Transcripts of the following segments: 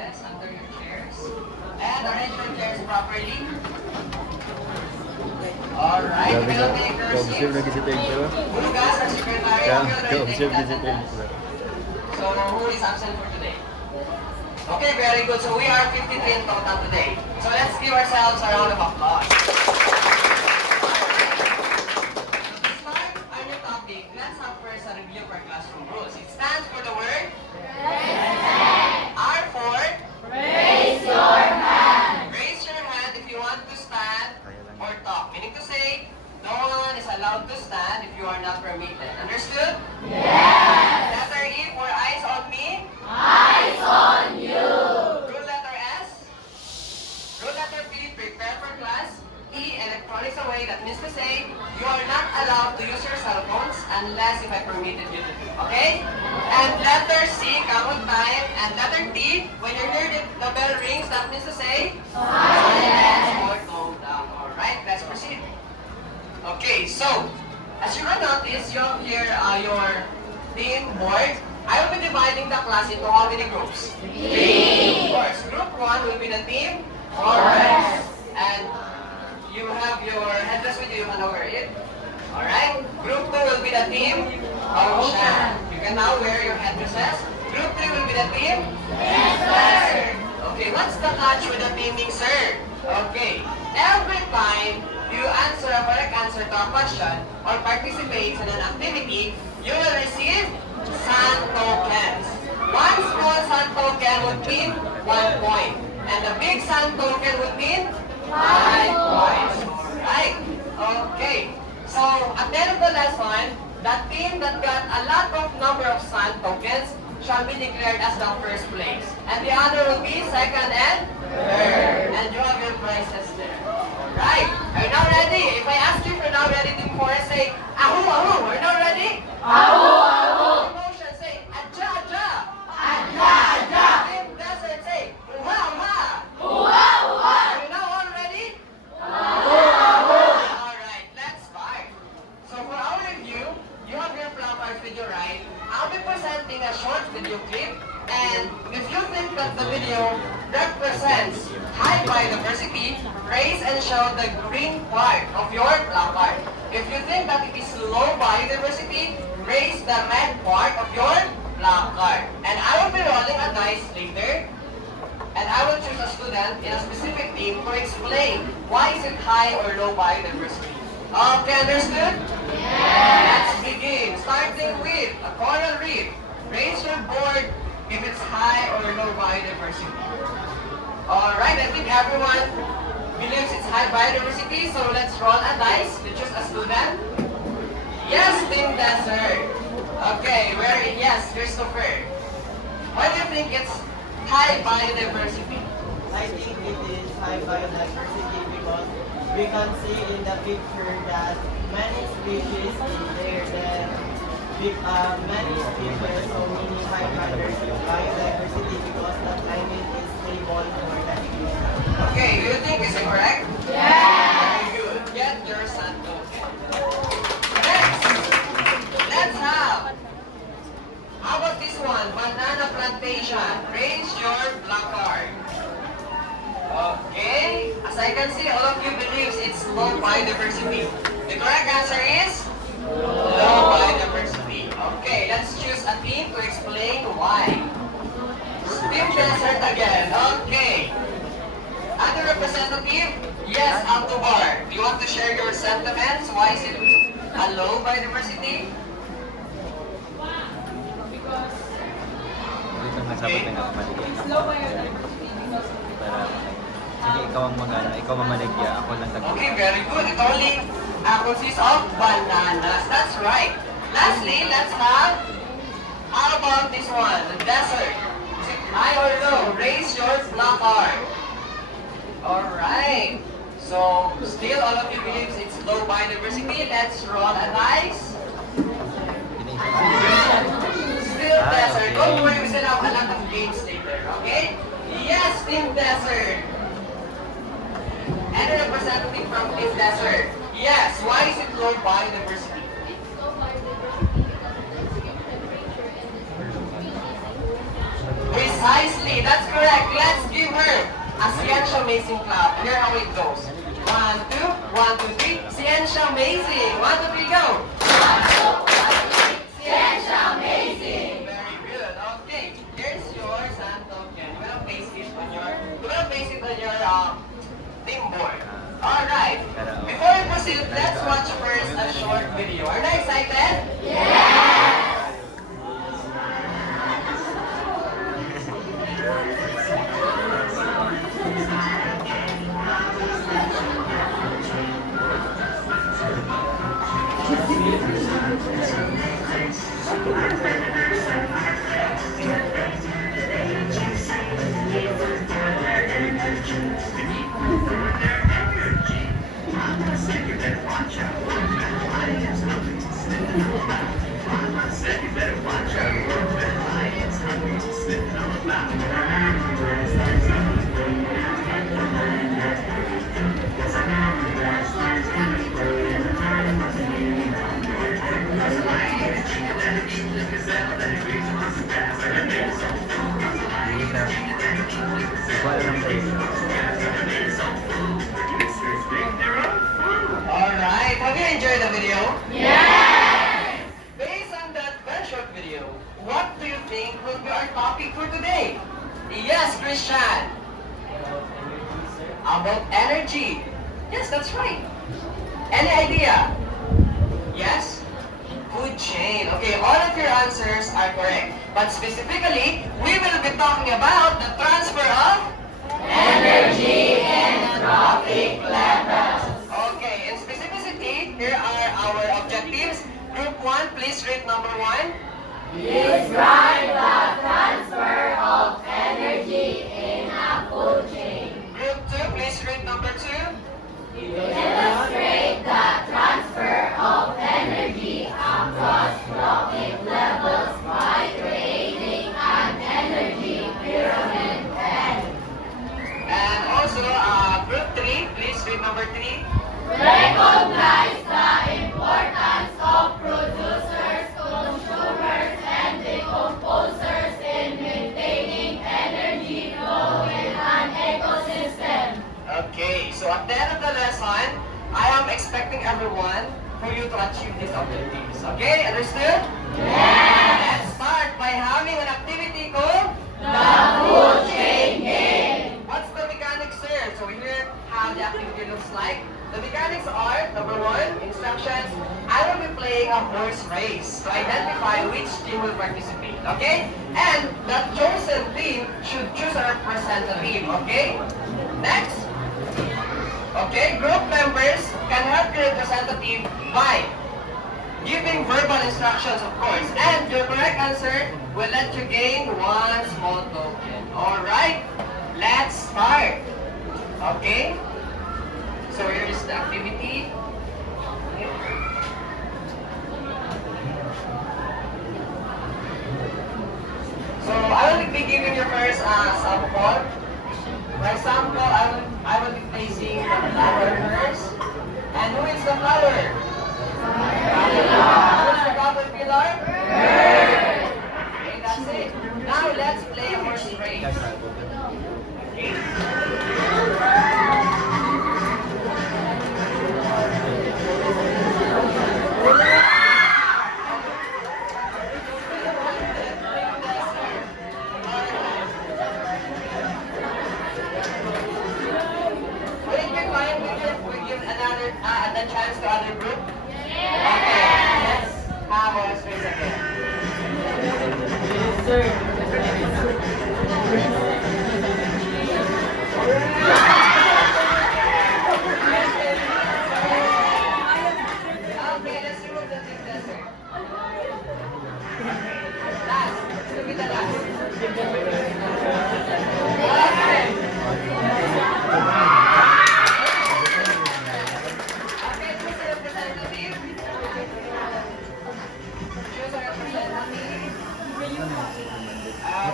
desk, under your chairs, and arrange your chairs properly. Alright, Grabe we'll ka. take your Ka-observe seats. lagi si Pedro. Bugas, our secretary, will take Ka-observe that lagi si attendance. Pedro. So, who is absent for today? Okay, very good. So, we are 53 in total today. So, let's give ourselves a round of applause. To start our new topic, let's have first a review of our classroom rules. It stands for the word R for Raise your hand. raise your hand if you want to stand or talk. Meaning to say, no one is allowed to stand if you are not permitted. Understood? Yes. Letter E for eyes on me. Eyes on you. Rule letter S. Rule letter P, prepare for class. E, electronics away. That means to say, you are not allowed to use your cell phones unless if I permitted you to do. Okay? And letter C, count time. And letter T, when you hear the bell rings, that means to say, silence or calm down. Alright, let's proceed. Okay, so, as you can notice, you have here your team board. I will be dividing the class into how many groups? 3. Of course, group 1 will be the team forest. And you have your headdress with you, you can now wear it. Alright? Group 2 will be the team ocean. You can now wear your headdresses. Group 3 will be the team desert. Okay, what's the catch with the teaming, sir? Okay, every time you answer a correct answer to a question or participate in an activity, you will receive sand tokens. One small sand token would mean 1 point. And the big sand token would mean 5 points. Alright? Okay. So, at the end of the lesson, the team that got a lot of number of sand tokens shall be declared as the first place. And the other will be second and third. And you have your prizes there. Alright. Are you now ready? If I ask you if you're now ready, team forest, say, ahu, ahu. Are you now ready? Ahu, ahu. Emotion, say, adja, adja. Adja, adja. Team desert, say, uha, uha. Uha, uha. Are you now all ready? Ahu, ahu. Alright, let's start. So for our review, you have your flowcards with you, right? I'll be presenting a short video clip, and if you think that the video represents high biodiversity, raise and show the green part of your placard. If you think that it is low biodiversity, raise the red part of your placard. And I will be rolling a dice later, and I will choose a student in a specific team to explain why is it high or low biodiversity. Okay, understood? Let's begin. Starting with a coral reef. Raise your board if it's high or low biodiversity. Alright, I think everyone believes it's high biodiversity, so let's roll a dice to choose a student. Yes, Team Desert. Okay, yes, Christopher. Why do you think it's high biodiversity? I think it is high biodiversity because we can see in the picture that many species in there, then many species, so meaning high biodiversity because the climate is stable for the ecosystem. Okay, do you think is it correct? Yes. Very good. Get your sand token. Next, let's have. How about this one? Banana plantation. Raise your placard. Okay. As I can see, all of you believes it's low biodiversity. The correct answer is low biodiversity. Okay, let's choose a team to explain why. Team Desert again. Okay. Other representative? Yes, Altobar. Do you want to share your sentiments? Why is it a low biodiversity? Dito nga sabi ng kapatid. Slow biodiversity because Para, sige, ikaw ang magana, ikaw mamaligya, ako lang tag. Okay, very good. It only consists of bananas. That's right. Lastly, let's have, how about this one? The desert. Is it high or low? Raise your placard. Alright. So, still all of you believes it's low biodiversity. Let's roll a dice. Still desert. Don't worry, we still have a lot of games later, okay? Yes, Team Desert. Any representative from Team Desert? Yes. Why is it low biodiversity? it's low biodiversity because of the temperature and the We Precisely, that's correct. Let's give her a Ciencia Amazing clap. Here how it goes. 1, 2, 1, 2, 3. Ciencia Amazing. 1, 2, 3, go. Ciencia amazing. Very good. Okay, here's yours and token. We're gonna place it on your team board. Alright. Before we proceed, let's watch first a short video. Are you excited? Alright, have you enjoyed the video? Yes. Based on that very short video, what do you think will be our topic for today? Yes, Christian. About energy. Yes, that's right. Any idea? Yes? Food chain. Okay, all of your answers are correct. But specifically, we will be talking about the transfer of Energy and traffic levels. Okay, in specificity, here are our objectives. Group 1, please read number 1. Describe the transfer of energy in a food chain. Group 2, please read number 2. Illustrate the transfer of energy across traffic levels by creating an energy pyramid and And also, group 3, please read number 3. recognize the importance of producers, consumers, and decomposers in maintaining energy flow in an ecosystem. Okay, so at the end of the lesson, I am expecting everyone for you to achieve these objectives. Okay, understood? Let's start by having an activity called The food chain game. What's the mechanics here? So here how the activity looks like. The mechanics are, number 1, instructions. I will be playing a horse race to identify which team will participate, okay? And the chosen team should choose a representative, okay? Next. Okay, group members can help your representative by giving verbal instructions, of course. And your correct answer will let you gain 1 small token. Alright, let's start. Okay? So here is the activity. So I will be giving you first a sample. For example, I will be placing the flower first. And who is the flower? Who is the caterpillar? Okay, that's it. Now let's play a horse race. Okay. Will it be fine we give another the chance to other group? Okay, let's have horse race again. Yes, sir. Okay, let's remove the tip desert. Last. This will be the last. Okay. Okay, choose a representative. Choose a representative.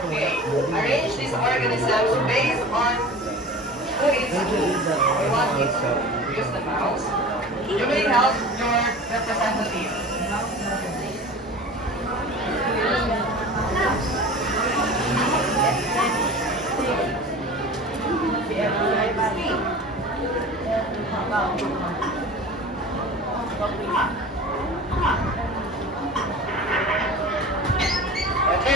Okay. Arrange these organisms based on who is or what is. Use the mouse. You may help your representative. Okay,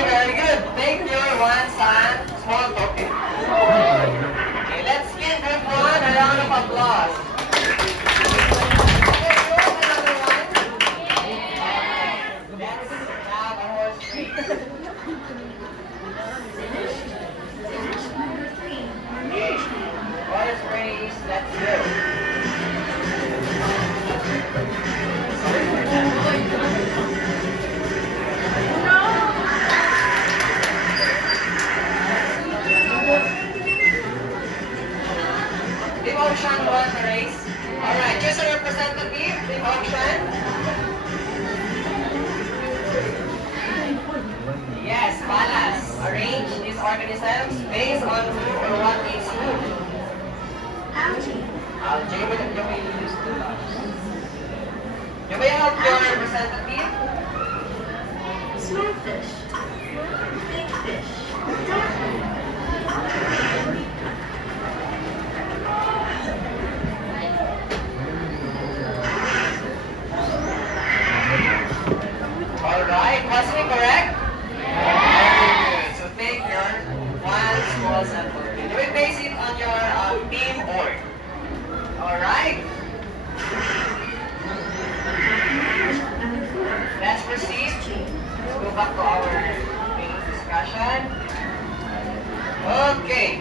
very good. Take your one son, small token. Okay, let's give group one a round of applause. Okay, group, another one. Let's have a horse race. Okay, horse race, let's go. Team Ocean won the race. Alright, choose a representative, Team Ocean. Yes, balance. Arrange these organisms based on who or what is who. Algae, you may use the labs. You may help your representative. Small fish, big fish, Alright, was it correct? Very good. So take your one small sample. You will base it on your team board. Alright? Let's proceed. Let's go back to our main discussion. Okay.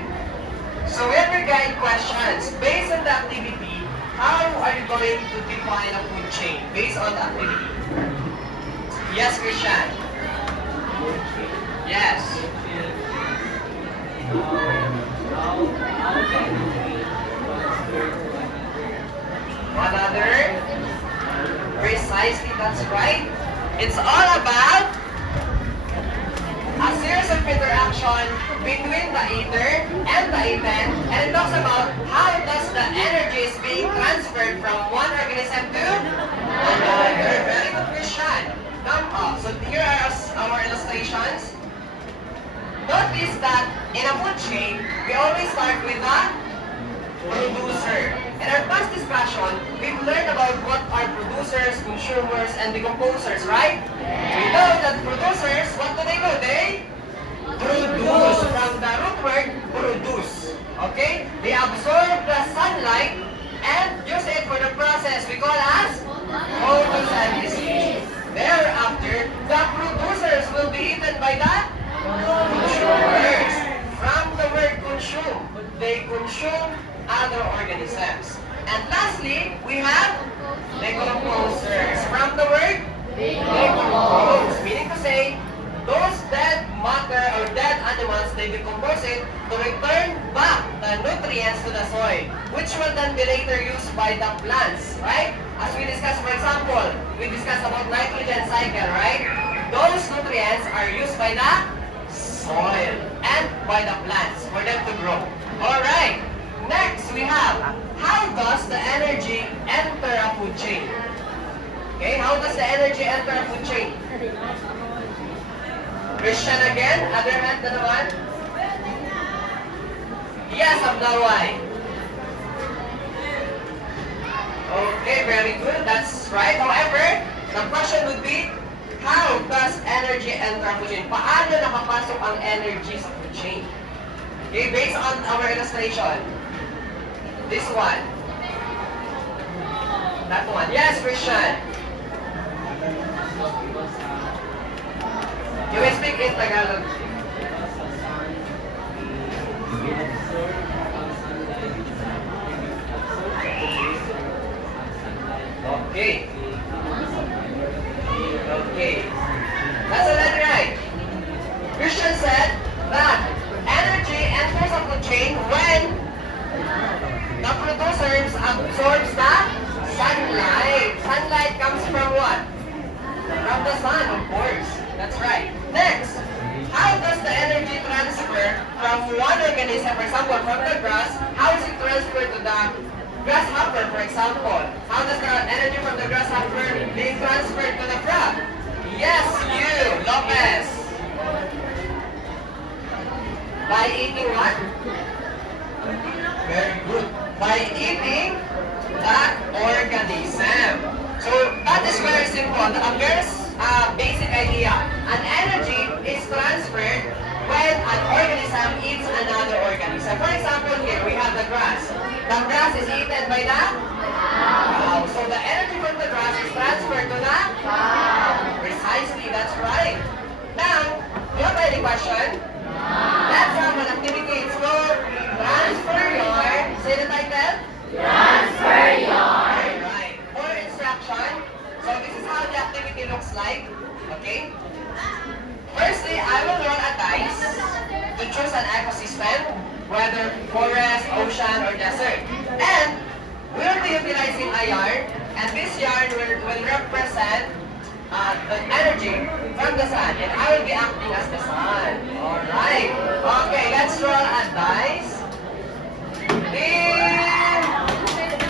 So we have guide questions. Based on the activity, how are you going to define a food chain based on the activity? Yes, Christian. Yes. One other. Precisely, that's right. It's all about a series of interaction between the eater and the eaten, and it talks about how does the energy is being transferred from one organism to another. Very good question. So here are our illustrations. Notice that in a food chain, we always start with the producer. In our past discussion, we've learned about what are producers, consumers, and decomposers, right? We know that producers, what do? They produce. From the root word, produce. Okay? They absorb the sunlight and use it for the process we call as photosynthesis. Thereafter, the producers will be eaten by the consumers. From the word consume, they consume other organisms. And lastly, we have decomposers. From the word decompose, meaning to say, those dead matter or dead animals, they decompose it to return back the nutrients to the soil, which will then be later used by the plants, right? As we discussed, for example, we discussed about nitrogen cycle, right? Those nutrients are used by the soil and by the plants for them to grow. Alright, next we have, how does the energy enter a food chain? Okay, how does the energy enter a food chain? Christian again, other hand na naman. Yes, Abdawai. Okay, very good, that's right. However, the question would be, how does energy enter a food chain? Paano nakapasok ang energy sa food chain? Okay, based on our illustration. This one. That one. Yes, Christian. You will speak in Tagalog. Okay. Okay. That's already right. Christian said that energy enters a food chain when the producers absorbs the sunlight. Sunlight comes from what? From the sun, of course. That's right. Next, how does the energy transfer from one organism, for example, from the grass, how is it transferred to the grasshopper, for example? How does the energy from the grasshopper being transferred to the frog? Yes, you, Lopez. By eating what? Very good. By eating that organism. So that is very simple. A very basic idea. An energy is transferred when an organism eats another organism. For example, here we have the grass. The grass is eaten by the cow. So the energy from the grass is transferred to the cow. Precisely, that's right. Now, do you have any question? Let's have an activity. It's called Transfer Your. Say the title. Transfer Your. Right. For instruction, so this is how the activity looks like. Okay? Firstly, I will roll a dice to choose an ecosystem, whether forest, ocean, or desert. And we'll be utilizing a yarn, and this yarn will represent the energy from the sun, and I will be acting as the sun. Alright. Okay, let's roll a dice. In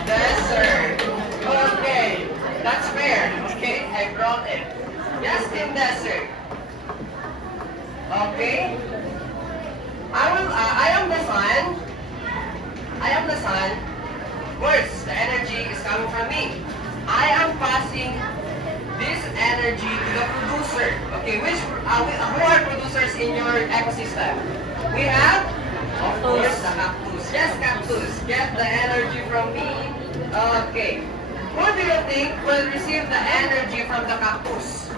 desert. Okay, that's fair. Okay, I brought it. Just in desert. Okay. I am the sun. I am the sun. Words, the energy is coming from me. I am passing this energy to the producer. Okay, who are producers in your ecosystem? We have, of course, the cactus. Yes, cactus. Get the energy from me. Okay. Who do you think will receive the energy from the cactus?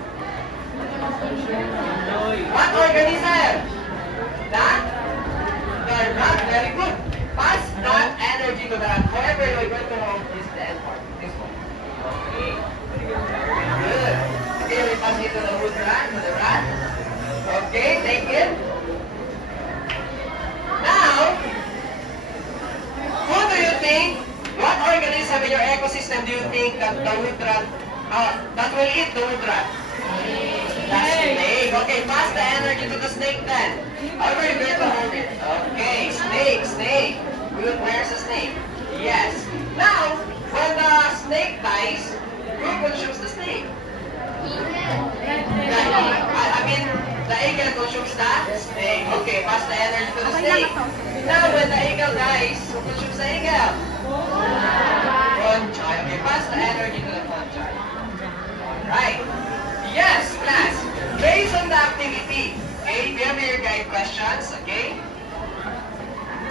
What organism? That? The rat. Very good. Pass that energy to the rat. However, you're going to hold this end part. This one. Okay. Good. Okay, we pass it to the wood rat, to the rat. Okay, take it. Now, who do you think, what organism in your ecosystem do you think that the wood rat, that will eat the wood rat? The snake. Okay, pass the energy to the snake then. However, you're going to hold it. Okay, snake. Good, where's the snake? Yes. Now, when the snake dies, who consumes the snake? The eagle consumes the snake. Okay, pass the energy to the snake. Now, when the eagle dies, who consumes the eagle? Fungi. Okay, pass the energy to the fungi. Alright. Yes, class. Based on the activity, okay, we have your guide questions, okay?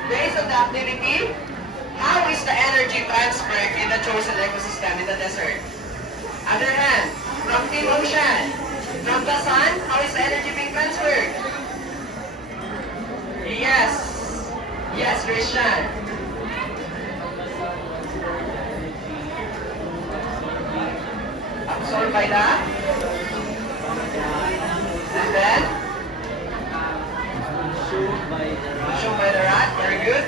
Based on the activity, how is the energy transferred in the chosen ecosystem in the desert? Other hand, from Team Ocean, from the sun, how is the energy being transferred? Yes, Christian. Absorbed by the? And then? Consumed by the rat, very good.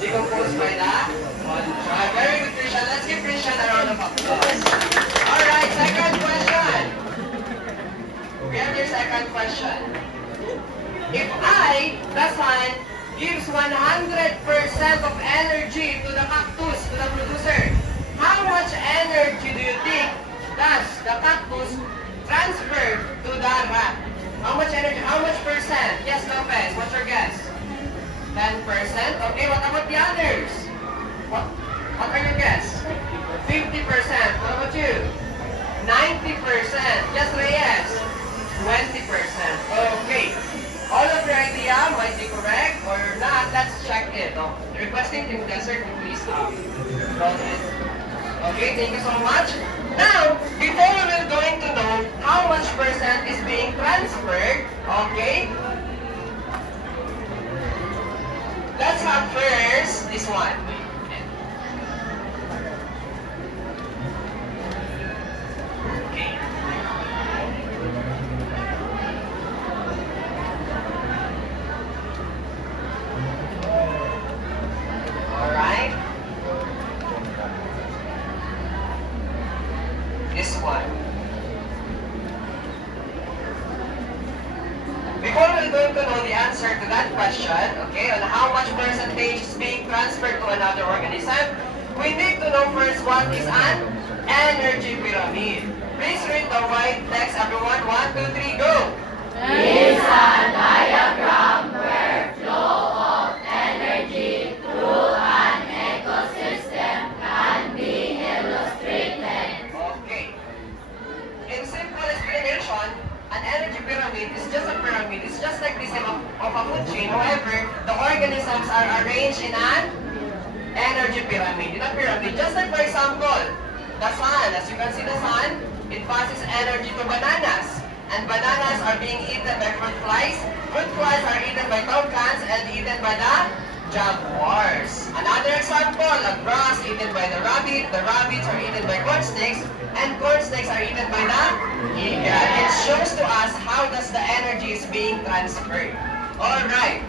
Decomposed by the? Very good, Christian. Let's give Christian a round of applause. Alright, second question. We have your second question. If I, the sun, gives 100% of energy to the cactus, to the producer, how much energy do you think does the cactus transfer to the rat? How much energy? How much percent? Yes, Lopez, what's your guess? 10%? Okay, what about the others? What are your guess? 50%. What about you? 90%. Yes, Reyes. 20%. Okay. All of your idea might be correct or not. Let's check it. Requesting Team Desert to please roll it. Okay, thank you so much. Now, before we will going to know how much percent is being transferred, okay? Let's have first this one. Okay. Alright. This one. Before we're going to know the answer to that question, okay, on how much percentage is being transferred to another organism, we need to know first what is an energy pyramid. Please read the white text, everyone. 1, 2, 3, go! Okay. In simple explanation, an energy pyramid is just a pyramid. It's just like this of a food chain. However, the organisms are arranged in an energy pyramid. In a pyramid, just like for example, the sun. As you can see the sun, it passes energy to bananas. And bananas are being eaten by fruit flies. Fruit flies are eaten by toucans and eaten by the jaguars. Another example, a grass eaten by the rabbit. The rabbits are eaten by corn snakes. And corn snakes are eaten by the eagle. It shows to us how does the energy is being transferred. Alright.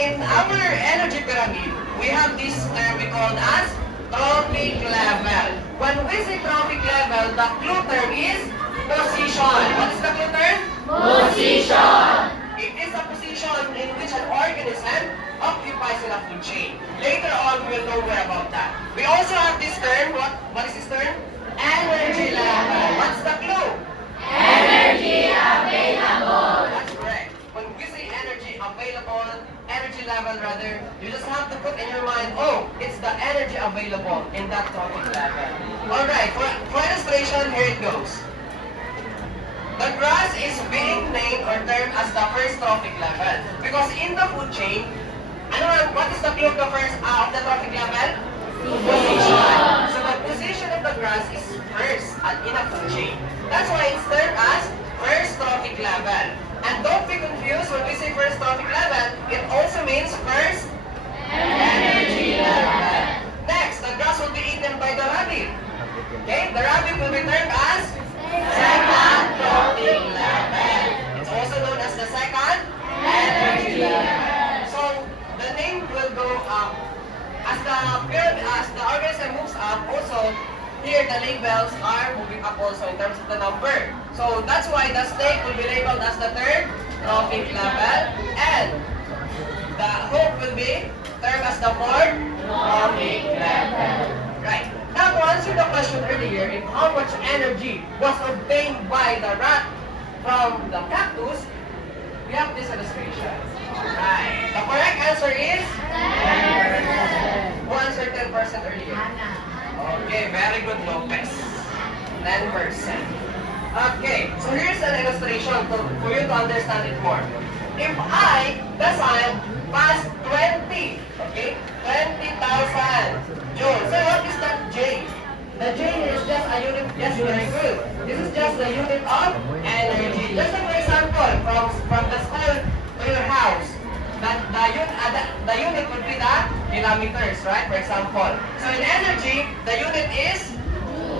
In our energy pyramid, we have this term we call as trophic level. When we say trophic level, the clue term is position. What is the clue term? Position. It is a position in which an organism occupies in a food chain. Later on, we will know more about that. We also have this term. What is this term? Energy level. What's the clue? Energy available. That's correct. When we say energy available, energy level rather, you just have to put in your mind, oh, it's the energy available in that trophic level. Alright, for illustration, here it goes. The grass is being named or termed as the first trophic level. Because in the food chain, what is the clue of the first of the trophic level? Position. So the position of the grass is first in a food chain. That's why it's termed as first trophic level. And don't be confused when we say first trophic level, it also means first energy level. Next, the grass will be eaten by the rabbit. Okay, the rabbit will be termed as second trophic level. It's also known as the second energy level. So the name will go up as the organism moves up. Also, here the labels are moving up also in terms of the number. So that's why the snake will be labeled as the third trophic level, and the hook will be termed as the fourth trophic level. Right. Now to answer the question earlier, if how much energy was obtained by the rat from the cactus, we have this illustration. Right. The correct answer is 10%. Who answered 10% earlier? Okay, very good, Lopez. 10%. Okay, so here's an illustration for you to understand it more. If I, the sun, pass 20, okay, 20,000 joules. So what is that J? The J is just a unit, yes, very good. This is just the unit of energy. Just like for example, from the school to your house, the unit would be the kilometers, right? For example. So in energy, the unit is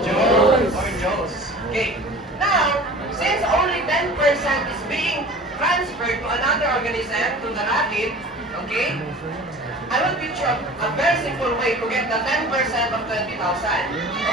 joules or joules. Okay. Now, since only 10% is being transferred to another organism, to the rabbit, okay, I will teach you a very simple way to get the 10% of 20,000.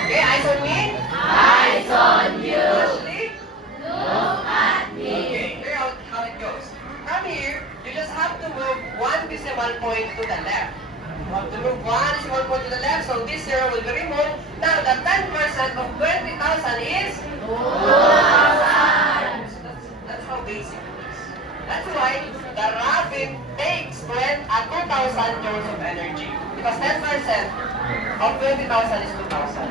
Okay, eyes on me? Eyes on you. Ashley? Look at me. Okay, here how it goes. From here, you just have to move one decimal point to the left. You have to move one decimal point to the left, so this zero will be removed. Now, the 10% of 20,000 is 2,000. That's how basic it is. That's why the rabbit takes 2,000 joules of energy. Because 10% of 20,000 is 2,000.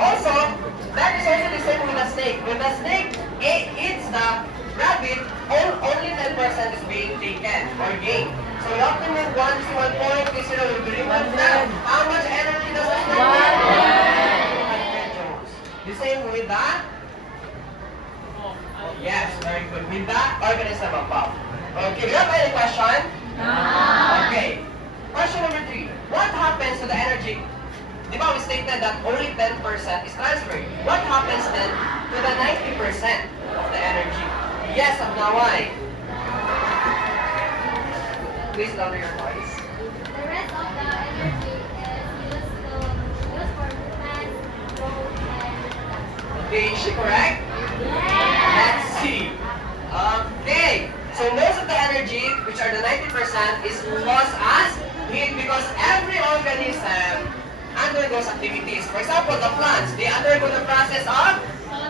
Also, that is also the same with the snake. When the snake eats the rabbit, only 10% is being taken or gained. So you have to move one decimal point, this zero will be removed. Now, how much energy does the snake get? 100 joules. The same with that. Yes, very good. With the organism above. Okay, do you have any question? No. Okay. Question number 3. What happens to the energy? Di ba we stated that only 10% is transferred? What happens then to the 90% of the energy? Yes, now why? Please lower your voice. The rest of the energy is used for movement, growth, and production. Okay, is she correct? Let's see. Okay. So most of the energy, which are the 90%, is lost as heat because every organism undergoes activities. For example, the plants, they undergo the process of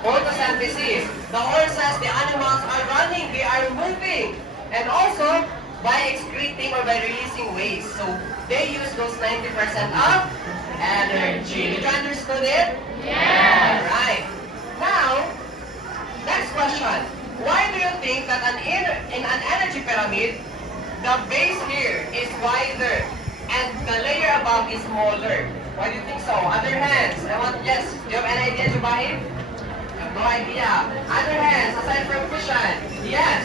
photosynthesis. The horses, the animals are running, they are moving. And also, by excreting or by releasing waste. So, they use those 90% of energy. Did you understand it? Yes. Alright. Now, next question. Why do you think that in an energy pyramid, the base here is wider and the layer above is smaller? Why do you think so? Other hands. Yes. Do you have any idea, Jubahim? I have no idea. Other hands, aside from Christian. Yes.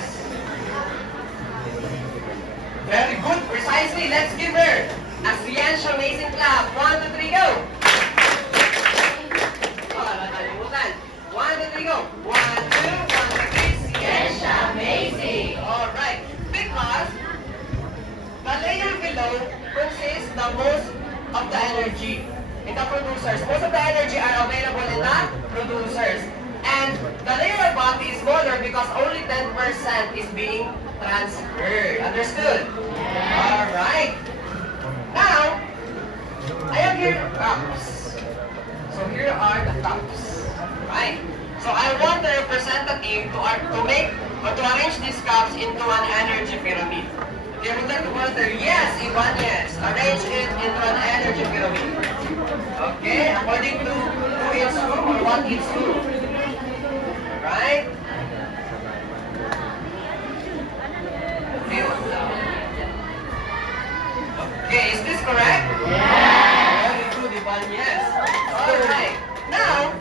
Very good. Precisely. Let's give her a Siensya amazing clap. 1, 2, 3, go. Oh, nakalimutan. 1, 2, 3, go. 1, 2, 1, 2, 3. Siensya amazing. Alright. Because the layer below consists the most of the energy in the producers. Most of the energy are available in the producers. And the layer above is smaller because only 10% is being transferred. Understood? Alright. Now, I have here cups. So here are the cups. Right? So I want the representative to make or to arrange these cups into an energy pyramid. They would like to wonder, yes, Ivan, yes. Arrange it into an energy pyramid. Okay, according to who it's who or what it's who. Right? Okay, is this correct? Yes. Very good, Ivan, yes. Alright. Now,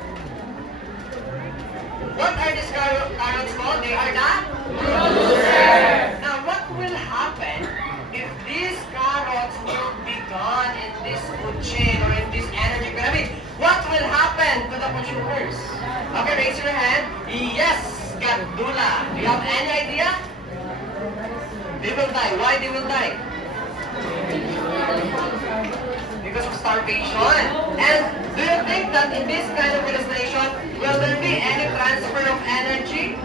what are these carrots called? They are the Producer. Now, what will happen if these carrots will be gone in this food chain or in this energy pyramid? What will happen to the consumers? Okay, raise your hand. Yes, Gandula. Do you have any idea? They will die. Why they will die? Because of starvation. And do you think that in this kind of illustration, will there be any transfer of energy?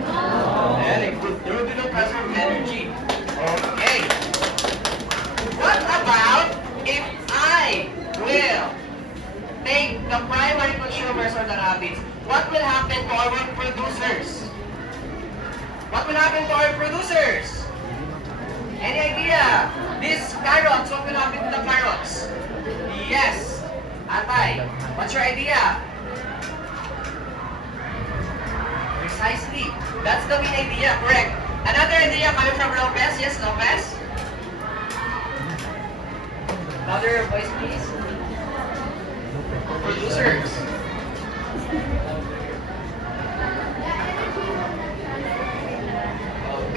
Very good. There will be no transfer of energy. Okay. What about if I will take the primary consumers or the rabbits? What will happen to our producers? What will happen to our producers? Any idea? These carrots, what will happen to the carrots? Yes. Atay, what's your idea? Precisely. That's the main idea, correct. Another idea coming from Lopez. Yes, Lopez? Louder voice, please. Producers.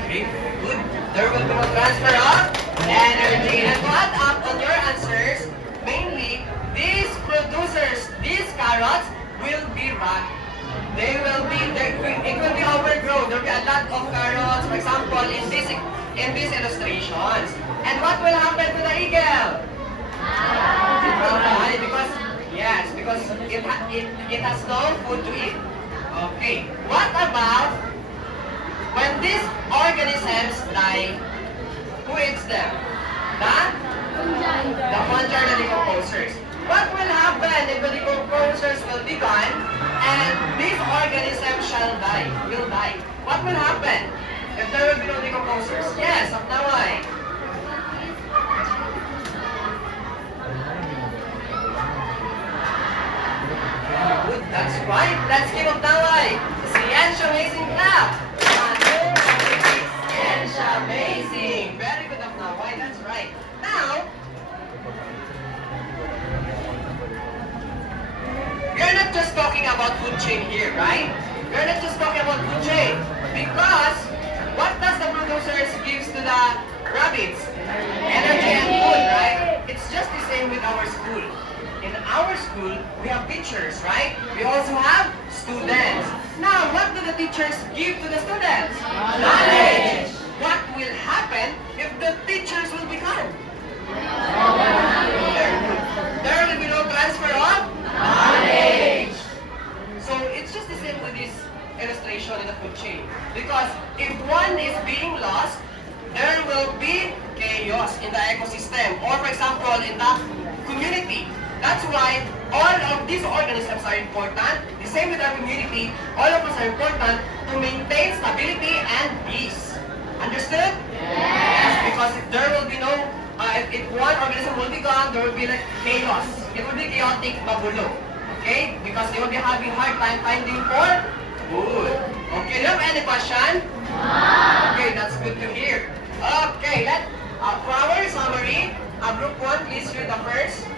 Okay, very good. There will be no transfer of energy. And to add up on your answers, mainly, these producers, these carrots, will be rot. It will be overgrown. There will be a lot of carrots, for example, in these illustrations. And what will happen to the eagle? It will die because it has no food to eat. Okay. What about when these organisms die? Who eats them? The fungi are the decomposers. What will happen if the decomposers will be gone and these organisms will die? What will happen if there will be no decomposers? Yes, Apnaway. Good, that's right. Let's give Apnaway. Siensya amazing clap. Siensya amazing. Very good, Apnaway. That's right. Now, we're not just talking about food chain here, right? We're not just talking about food chain. Because, what does the producers gives to the rabbits? Energy and food, right? It's just the same with our school. In our school, we have teachers, right? We also have students. Now, what do the teachers give to the students? Knowledge. What will happen if the teachers will be gone? There will be no transfer of knowledge. So it's just the same with this illustration in the food chain. Because if one is being lost, there will be chaos in the ecosystem. Or for example, in the community. That's why all of these organisms are important. The same with our community, all of us are important to maintain stability and peace. Understood? Yes, because if there will be no, if one organism will be gone, there will be like chaos. It will be chaotic, magulo. Okay? Because they will be having hard time finding for food. Okay, do you have any question? Okay, that's good to hear. Okay, for our summary, group 1, please read the first.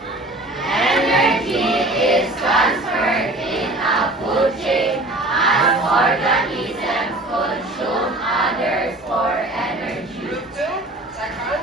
Energy is transferred in a food chain as organisms consume others for energy. Group 2, second.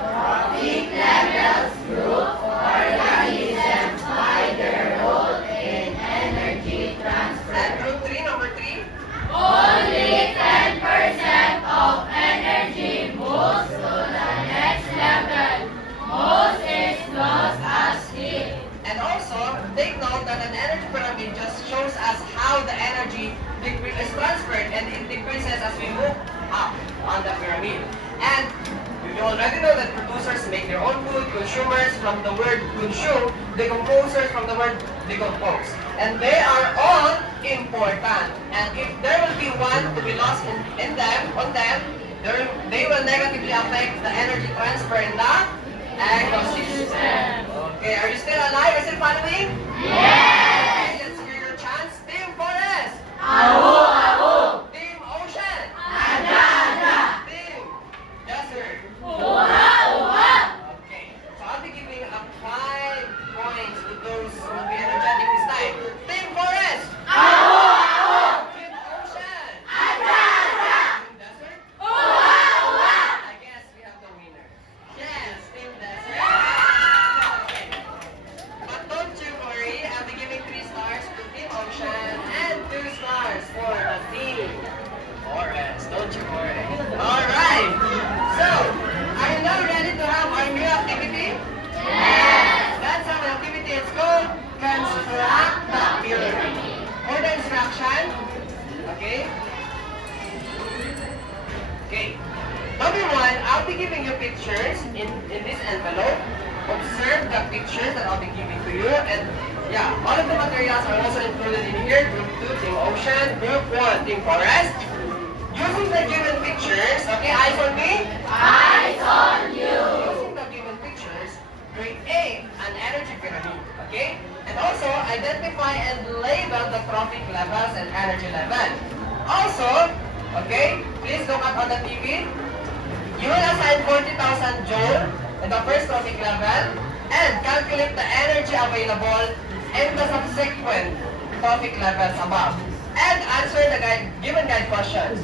Trophic levels group organisms play their role in energy transfer. And group 3, number 3. Only 10% of energy moves to the next level. Most is lost as heat. And also, take note that an energy pyramid just shows us how the energy is transferred and it decreases as we move up on the pyramid. And you already know that producers make their own food, consumers from the word consume, decomposers from the word decompose. And they are all important. And if there will be one to be lost on them, they will negatively affect the energy transfer in the ecosystem. Okay, are you still alive? Are you still following? Yes! Okay, let's hear your chants. Team Forest! Aho, Team Ocean! Ada, Team Desert! uha, uha. Okay, so I'll be giving up 5 points to those who will be energetic this time. Team Forest! Aho, Team Ocean! Ada, Team Desert? uha, uha. I guess we have the winner. Yes, Team Desert. Okay. But don't you worry, I'll be giving 3 stars to Team Ocean and 2 stars for the Team Forest. Don't you worry. Alright. So, are you now ready to have our new activity? Yes. That's our activity. It's called Construct the Pyramid. For the instruction, okay? Okay. Number 1, I'll be giving you pictures in this envelope. Observe the pictures that I'll be giving to you. And yeah, all of the materials are also included in here. Group 2, Team Ocean. Group 1, Team Forest. Using the given pictures, okay, eyes on me? Eyes on you. Using the given pictures, create an energy pyramid, okay? And also, identify and label the trophic levels and energy level. Also, okay, please look at on the TV. You will assign 40,000 joule in the first trophic level and calculate the energy available in the subsequent trophic levels above. And answer the given guide questions.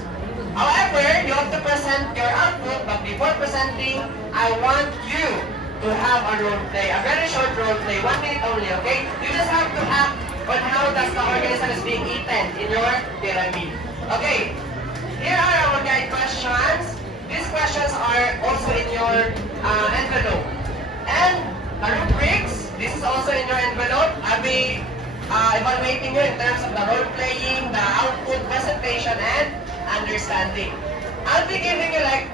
However, you have to present your output, but before presenting, I want you to have a role play, a very short role play, 1 minute only, okay? You just have to act on how does the organism is being eaten in your pyramid. Okay, here are our guide questions. These questions are also in your envelope. And the rubrics, this is also in your envelope. I'll be evaluating you in terms of the role playing, the output, presentation, and understanding. I'll be giving you like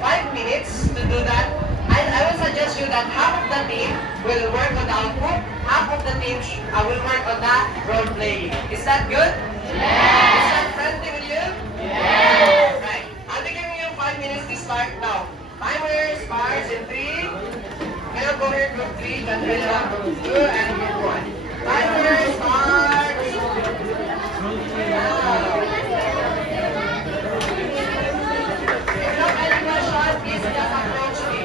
5 minutes to do that. And I will suggest you that half of the team will work on the output, half of the team will work on the role playing. Is that good? Yes. Is that friendly with you? Yes. Right. I'll be giving you 5 minutes to start now. Timer starts in 3. Can I go here, group 3, then group 2, and group 1. Timer starts now. If you have any questions, please just approach me.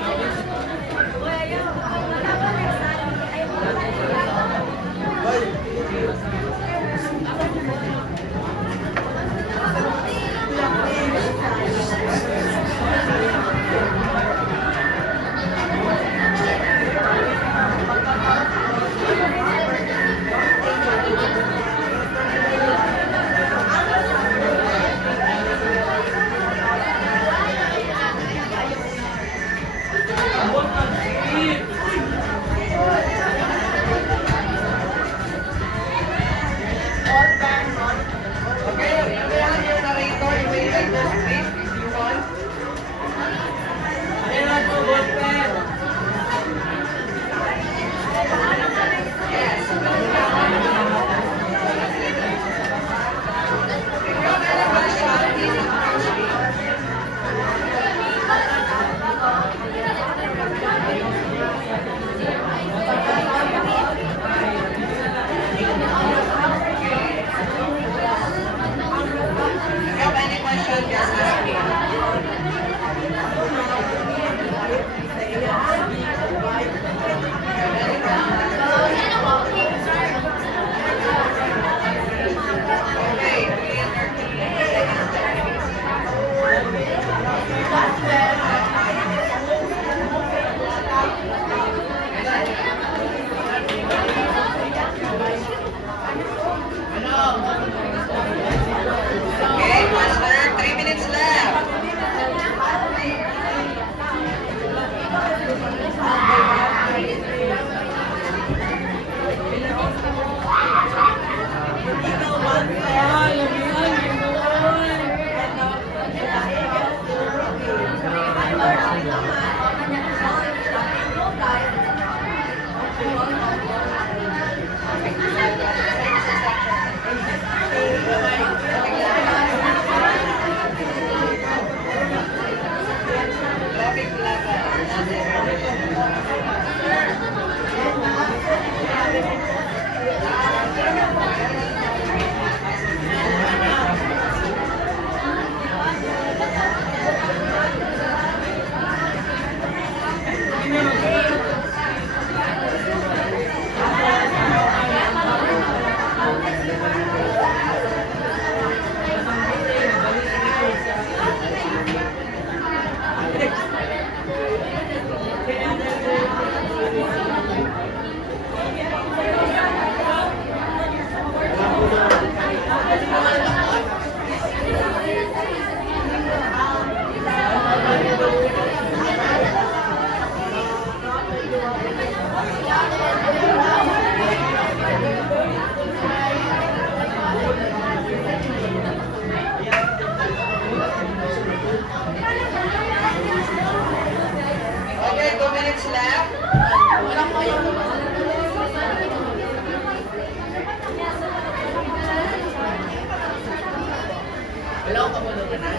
Wala ko ka mo naman na.